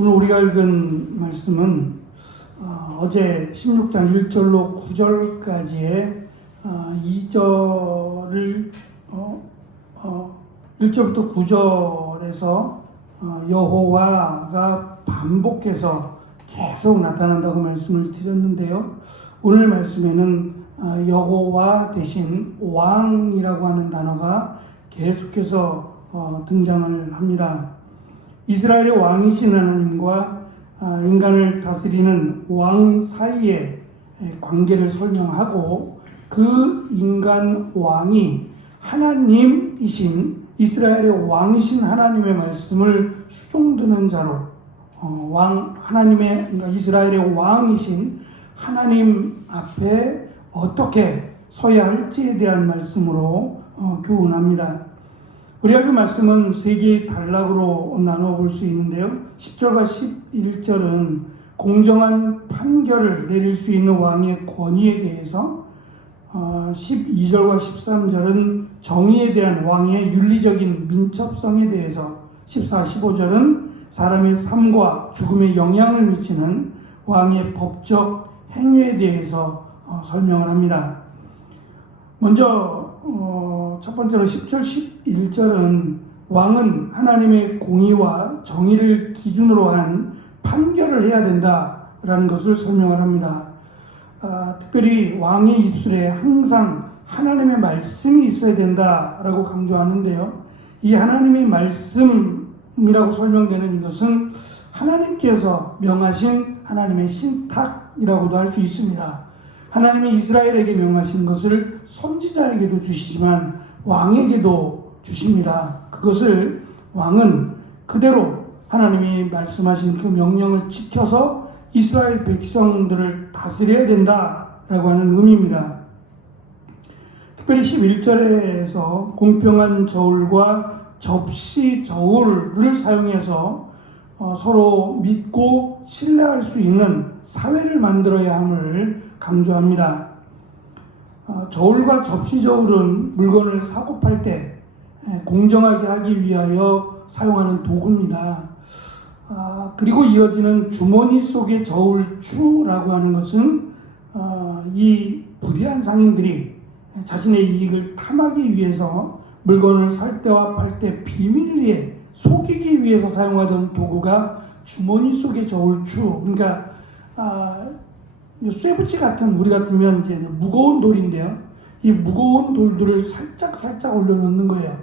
오늘 우리가 읽은 말씀은 어제 16장 1절로 9절까지의 2절을 1절부터 9절에서 여호와가 반복해서 계속 나타난다고 말씀을 드렸는데요. 오늘 말씀에는 여호와 대신 왕이라고 하는 단어가 계속해서 등장을 합니다. 이스라엘의 왕이신 하나님과 인간을 다스리는 왕 사이의 관계를 설명하고 그 인간 왕이 하나님이신 이스라엘의 왕이신 하나님의 말씀을 수종드는 자로 그러니까 이스라엘의 왕이신 하나님 앞에 어떻게 서야 할지에 대한 말씀으로 교훈합니다. 우리가 그 말씀은 세 개의 단락으로 나눠 볼 수 있는데요. 10절과 11절은 공정한 판결을 내릴 수 있는 왕의 권위에 대해서, 12절과 13절은 정의에 대한 왕의 윤리적인 민첩성에 대해서, 14, 15절은 사람의 삶과 죽음에 영향을 미치는 왕의 법적 행위에 대해서 설명을 합니다. 먼저 첫 번째로 10절, 11절은 왕은 하나님의 공의와 정의를 기준으로 한 판결을 해야 된다라는 것을 설명을 합니다. 특별히 왕의 입술에 항상 하나님의 말씀이 있어야 된다라고 강조하는데요. 이 하나님의 말씀이라고 설명되는 이것은 하나님께서 명하신 하나님의 신탁이라고도 할 수 있습니다. 하나님이 이스라엘에게 명하신 것을 선지자에게도 주시지만 왕에게도 주십니다. 그것을 왕은 그대로 하나님이 말씀하신 그 명령을 지켜서 이스라엘 백성들을 다스려야 된다라고 하는 의미입니다. 특별히 11절에서 공평한 저울과 접시 저울을 사용해서 서로 믿고 신뢰할 수 있는 사회를 만들어야 함을 강조합니다. 저울과 접시 저울은 물건을 사고 팔 때 공정하게 하기 위하여 사용하는 도구입니다. 그리고 이어지는 주머니 속의 저울추라고 하는 것은 이 불의한 상인들이 자신의 이익을 탐하기 위해서 물건을 살 때와 팔 때 비밀리에 속이기 위해서 사용하던 도구가 주머니 속의 저울추, 그러니까 쇠붙이 같은, 우리 같으면 이제 무거운 돌인데요. 이 무거운 돌들을 살짝 올려놓는 거예요.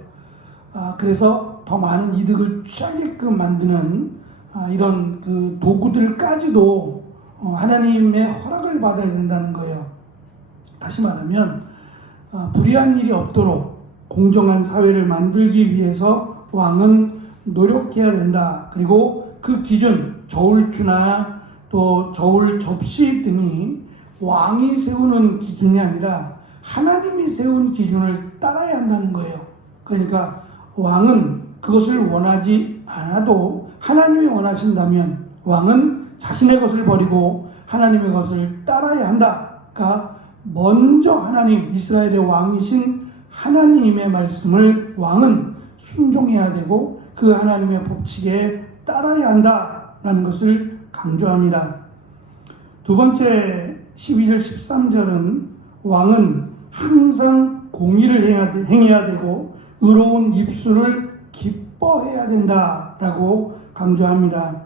그래서 더 많은 이득을 취하게끔 만드는 이런 그 도구들까지도 하나님의 허락을 받아야 된다는 거예요. 다시 말하면 불의한 일이 없도록 공정한 사회를 만들기 위해서 왕은 노력해야 된다. 그리고 그 기준, 저울추나 또 저울 접시 등이 왕이 세우는 기준이 아니라 하나님이 세운 기준을 따라야 한다는 거예요. 그러니까 왕은 그것을 원하지 않아도 하나님이 원하신다면 왕은 자신의 것을 버리고 하나님의 것을 따라야 한다가 먼저 하나님, 이스라엘의 왕이신 하나님의 말씀을 왕은 순종해야 되고 그 하나님의 법칙에 따라야 한다라는 것을 강조합니다. 두 번째 12절 13절은 왕은 항상 공의를 행해야 되고 의로운 입술을 기뻐해야 된다라고 강조합니다.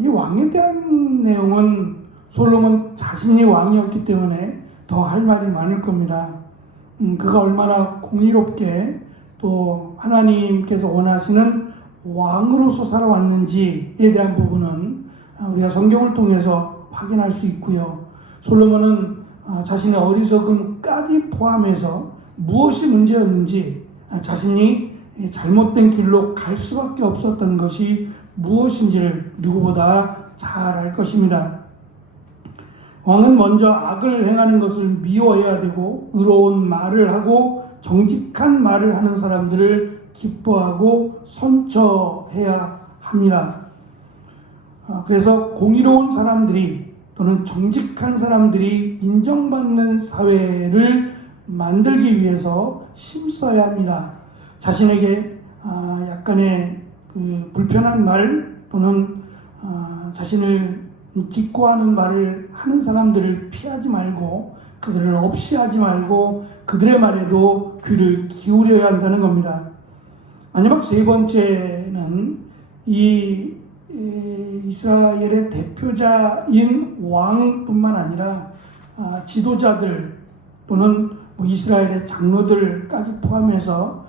이 왕에 대한 내용은 솔로몬 자신이 왕이었기 때문에 더 할 말이 많을 겁니다. 그가 얼마나 공의롭게 또 하나님께서 원하시는 왕으로서 살아왔는지에 대한 부분은 우리가 성경을 통해서 확인할 수 있고요. 솔로몬은 자신의 어리석음까지 포함해서 무엇이 문제였는지, 자신이 잘못된 길로 갈 수밖에 없었던 것이 무엇인지를 누구보다 잘 알 것입니다. 왕은 먼저 악을 행하는 것을 미워해야 되고 의로운 말을 하고 정직한 말을 하는 사람들을 기뻐하고 선처해야 합니다. 그래서 공의로운 사람들이 또는 정직한 사람들이 인정받는 사회를 만들기 위해서 힘써야 합니다. 자신에게 약간의 그 불편한 말 또는 자신을 직고하는 말을 하는 사람들을 피하지 말고 그들을 없이하지 말고 그들의 말에도 귀를 기울여야 한다는 겁니다. 마지막 세 번째는 이 이스라엘의 대표자인 왕뿐만 아니라 지도자들 또는 이스라엘의 장로들까지 포함해서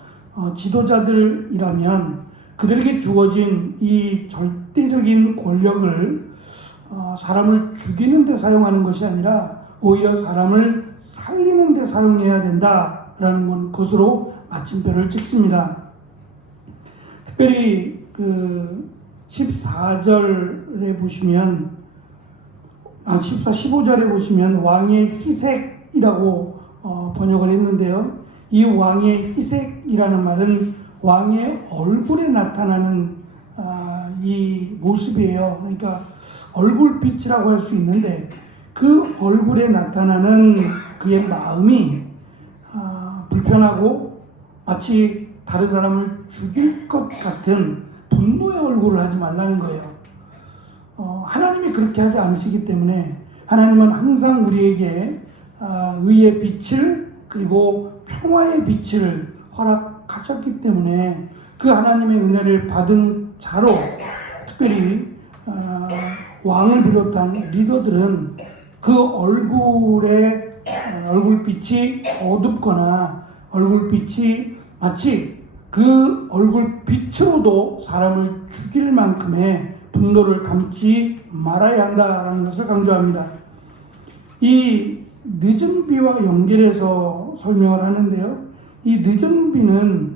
지도자들이라면 그들에게 주어진 이 절대적인 권력을 사람을 죽이는 데 사용하는 것이 아니라 오히려 사람을 살리는 데 사용해야 된다라는 것으로 마침표를 찍습니다. 특별히 그 14절에 보시면 15절에 보시면 왕의 희색이라고 번역을 했는데요. 이 왕의 희색이라는 말은 왕의 얼굴에 나타나는 이 모습이에요. 그러니까 얼굴빛이라고 할 수 있는데 그 얼굴에 나타나는 그의 마음이 불편하고 마치 다른 사람을 죽일 것 같은 분노의 얼굴을 하지 말라는 거예요. 하나님이 그렇게 하지 않으시기 때문에 하나님은 항상 우리에게 의의 빛을 그리고 평화의 빛을 허락하셨기 때문에 그 하나님의 은혜를 받은 자로 특별히 왕을 비롯한 리더들은 그 얼굴빛이 어둡거나 얼굴빛이 마치 그 얼굴빛으로도 사람을 죽일 만큼의 분노를 담지 말아야 한다라는 것을 강조합니다. 이 늦은 비와 연결해서 설명을 하는데요. 이 늦은 비는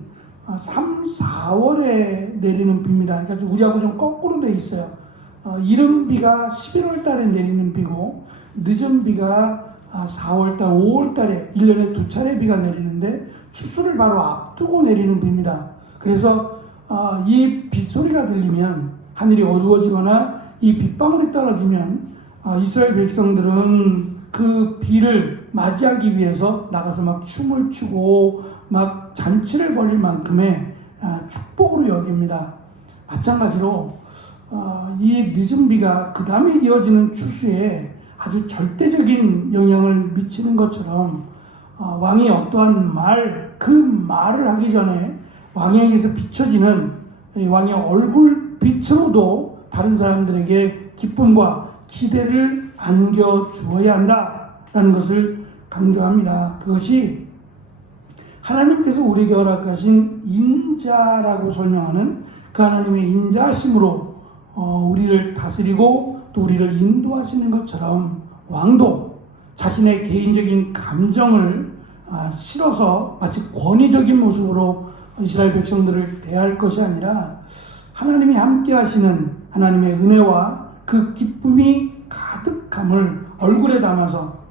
3, 4월에 내리는 비입니다. 그러니까 우리하고 좀 거꾸로 돼 있어요. 이른 비가 11월 달에 내리는 비고 늦은 비가 4월 달, 5월 달에 1년에 2차례 비가 내리는데 추수를 바로 앞두고 내리는 비입니다. 그래서 이 빗소리가 들리면 하늘이 어두워지거나 이 빗방울이 떨어지면 이스라엘 백성들은 그 비를 맞이하기 위해서 나가서 막 춤을 추고 막 잔치를 벌일 만큼의 축복으로 여깁니다. 마찬가지로 이 늦은 비가 그 다음에 이어지는 추수에 아주 절대적인 영향을 미치는 것처럼 왕이 어떠한 그 말을 하기 전에 왕에게서 비춰지는 왕의 얼굴빛으로도 다른 사람들에게 기쁨과 기대를 안겨주어야 한다라는 것을 강조합니다. 그것이 하나님께서 우리에게 허락하신 인자라고 설명하는 그 하나님의 인자심으로 우리를 다스리고 또 우리를 인도하시는 것처럼 왕도 자신의 개인적인 감정을 실어서 마치 권위적인 모습으로 이스라엘 백성들을 대할 것이 아니라 하나님이 함께 하시는 하나님의 은혜와 그 기쁨이 가득함을 얼굴에 담아서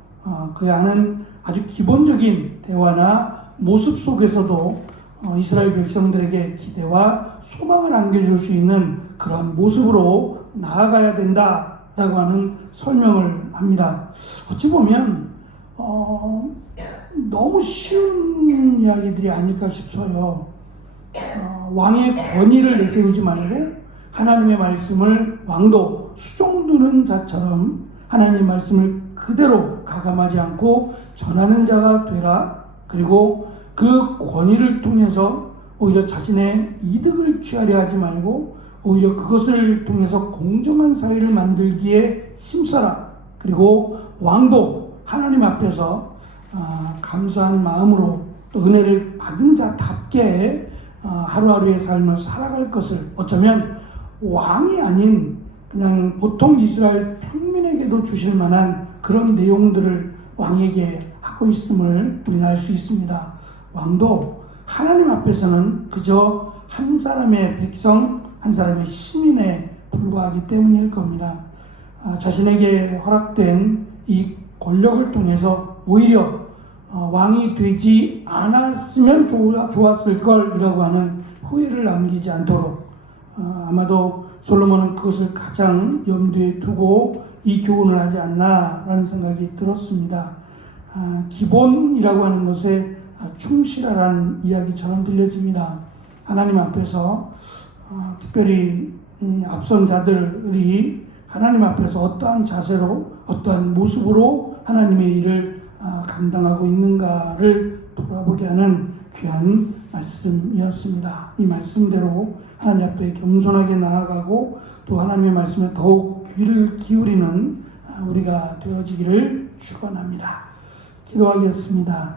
그 안은 아주 기본적인 대화나 모습 속에서도 이스라엘 백성들에게 기대와 소망을 안겨줄 수 있는 그런 모습으로 나아가야 된다라고 하는 설명을 합니다. 어찌 보면 너무 쉬운 이야기들이 아닐까 싶어요. 왕의 권위를 내세우지 말고 하나님의 말씀을 왕도 수종두는 자처럼 하나님의 말씀을 그대로 가감하지 않고 전하는 자가 되라. 그리고 그 권위를 통해서 오히려 자신의 이득을 취하려 하지 말고 오히려 그것을 통해서 공정한 사회를 만들기에 힘써라. 그리고 왕도 하나님 앞에서 감사한 마음으로 또 은혜를 받은 자답게 하루하루의 삶을 살아갈 것을 어쩌면 왕이 아닌 그냥 보통 이스라엘 평민에게도 주실 만한 그런 내용들을 왕에게 하고 있음을 우리는 알 수 있습니다. 왕도 하나님 앞에서는 그저 한 사람의 백성, 한 사람의 시민에 불과하기 때문일 겁니다. 자신에게 허락된 이 권력을 통해서 오히려 왕이 되지 않았으면 좋았을 걸이라고 하는 후회를 남기지 않도록 아마도 솔로몬은 그것을 가장 염두에 두고 이 교훈을 하지 않나라는 생각이 들었습니다. 기본이라고 하는 것에 충실하라는 이야기처럼 들려집니다. 하나님 앞에서 특별히 앞선 자들이 하나님 앞에서 어떠한 자세로 어떠한 모습으로 하나님의 일을 감당하고 있는가를 돌아보게 하는 귀한 말씀이었습니다. 이 말씀대로 하나님 앞에 겸손하게 나아가고 또 하나님의 말씀에 더욱 귀를 기울이는 우리가 되어지기를 축원합니다. 기도하겠습니다.